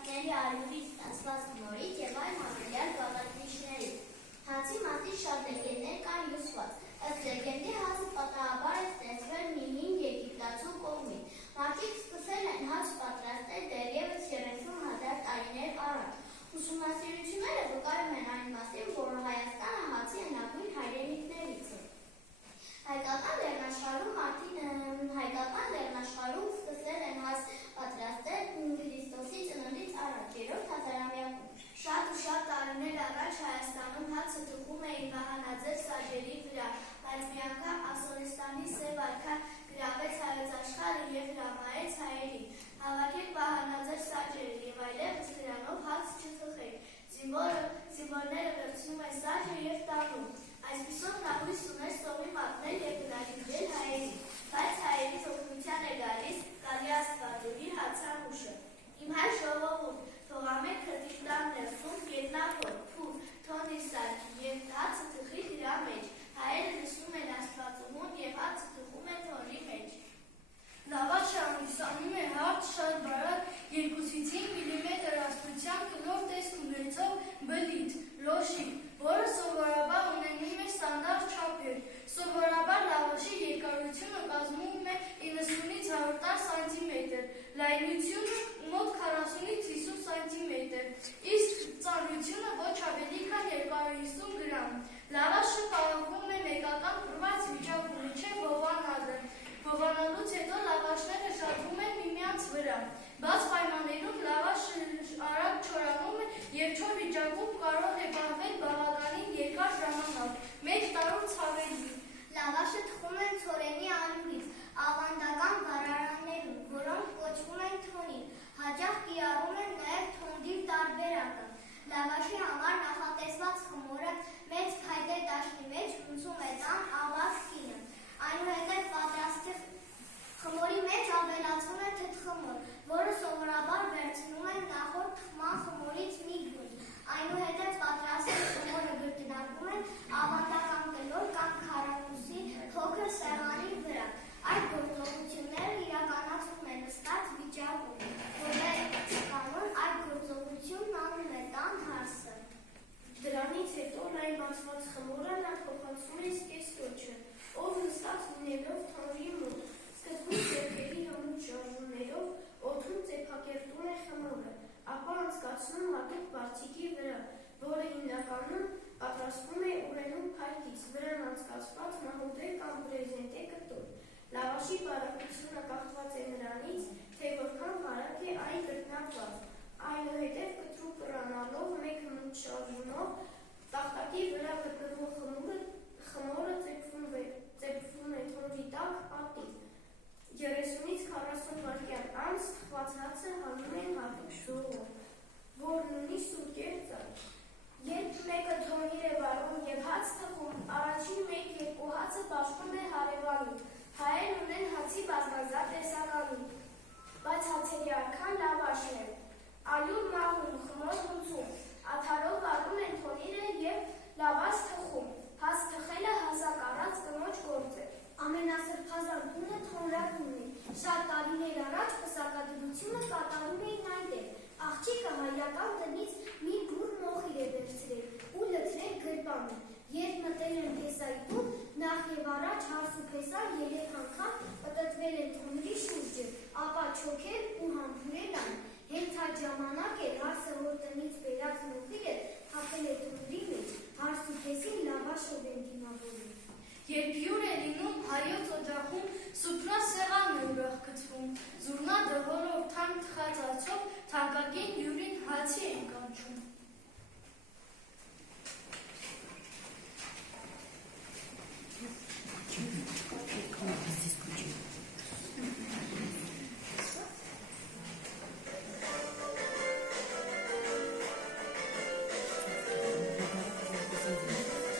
Տասների արյունից ստացված նորից և այլ համարյալ բաղադրիչներից։ Հացի մասին շատ լեգենդներ կան հյուսված։ Ըստ լեգենդի հացը պատահաբար է ստեղծվել մի հին եգիպտացու կողմից։ Մարդիկ սկսել են հաց պատրաստել դեռևս 30,000 տարիներ առաջ։ Ուսումնասիրությունները վկայում են այն մասին, որ Հայաստանը հացի հնագույն հայրենիքներից է։ Հայկական լեռնաշխարհում սկսել են հաց պատրաստել Քրիստոսի ծնունդից առաջ, 3-րդ հազարամյակում։ Շատ ու շատ տարիներ առաջ Հայաստանում հացը թխում էին վահանաձև սաճերի վրա, բայց մի անգամ Ասորեստանի սև արքա գրավեց հայոց աշխարհը և հրամայեց հայերին հավաքեք վահանաձև սաճերը և այլևս դրանով հաց չթխեք։ Զինվորները վերցնում են սաճը և տանում։ Այսպիսով նա հույս ուներ սովի մատնել և հրաժարվել հայերին, բայց հայերից օգնության է գալիս Կարի Աստված ու իր հացանուշը։ Իմ հայ ժողովուրդ, թող ամեն քրտիկ տան ներսում գետնավոր, փուր, թողնի սարքի և հացը թխի դրա մեջ։ Հայերը լսում են Աստվածուհուն և հացը թխում են թորի մեջ։ Լավաշը ամուսանում է հարթ շատ բարակ 2-5 միլիմետր աստության կլոր տեսք ունեցող բլիթ, լոշիկ, որը սովորաբար ունենում է ստանդարտ չափեր։ Սովորաբար լավաշի երկարությունը կազմում է 90-ից 110 սանտիմետր, լայնությունը մոտ 40-ից 50 սանտիմետր, իսկ ծանրությունը ոչ ավելի քան 250 գրամ։ Լավաշը պահվում է մեկական պրված վիճակում մինչև հովանալը։ Հովանալուց հետո լավաշները շատվում են միմյանց վրա։ Բաց պայմաններում լավաշը արագ չորանում է և չոր վիճակում կարող է պահվել բավականին երկար ժամանակ, 1 տարու ցավերի։ Լավաշը թխում են ցորենի ալյուրից, ավանդական վառարաններում, որոնք կոչվում են թոնին, հաճախ կիրառում են նաև թոնդիր տարբերակը։ Լավաշի համար նախատեսված խմորը մեծ փայտե դաշտի մեջ հունցում է տան ավազ կինը։ Այնուհետև պատրաստի խմորի մեջ ավելացվում է թթխմոր, որը սովորաբար վերցնում են նախորդ թխման խմորից մի գույն։ Այնուհետև պատրաստի խմորը գրտնարկում են ավանդական կլոր կամ քառակուսի փոքր սեղանի վրա։ Այդ գործողությունները իրականացվում են նստած վիճակում, որպես կանոն այդ գործողությունն անում է տան հարսը։ Դրանից հետո լայն բացված խմորը նա փոխանցում է սկեսոջը, ով նստած լինելով թորի մոտ, սկզբում ձեռքերի հմուտ շարժումներով օդում ծեփակերտում է խմորը, ապա անցկացնում հատուկ բարձիկի վրա, որը հիմնականում պատրաստվում է ուրենու փայտից, վրան անցկացված մահուդե կամ բրեզենտե կտոր։ Լավաշի բարակությունը կախված է նրանից, թե որքան բարակ է այն գտնված։ Այնուհետև կտրուկ կռանալով մեկ հմուտ շարժումով տախտակի վրա գտնվող խմորը ծեփվում է թորի տակ պատից։ 30-ից 40 վայրկյան անց թխված հացը հանում են հատուկ ժողով, որն ունի սուր ծայր։ Երբ մեկը թորիր է վառում և հաց թխում, առաջին 1-2 հացը բաշխում է հարևանին։ Հայերն ունեն հացի բազմազան տեսականի, բայց հացերի արքան լավաշն է։ Ալյուր մաղում, խմոր հունցում, աթարով վառում են թորիրը և լավաշ թխում։ Հաց թխելը հասակ առած կնոջ գործ է։ Ամենասրբազան տունը թոնրատունն է։ Շատ տարիներ առաջ պսակադրությունը կատարում էին այնտեղ։ Աղջիկը հայրական տնից մի բուռ մոխիր է վերցրել ու լցրել գրպանը։ Երբ մտել են փեսայի տուն, նախ և առաջ հարս ու փեսա 3 անգամ պտտվել են թոնրի շուրջը, ապա չոքել ու համբուրել այն։ Հենց այդ ժամանակ էլ հարսը, որ տնից բերած մոխիրը թափել է թոնրի մեջ, հարս ու փեսին լավաշով են դիմավորում։ Երբ հյուր է լինում, հայոց օջախում սուփնա սեղանն է ուրախ գցվում, զուռնա դհոլով թանկ թխած ածով թանկագին հյուրին հացի են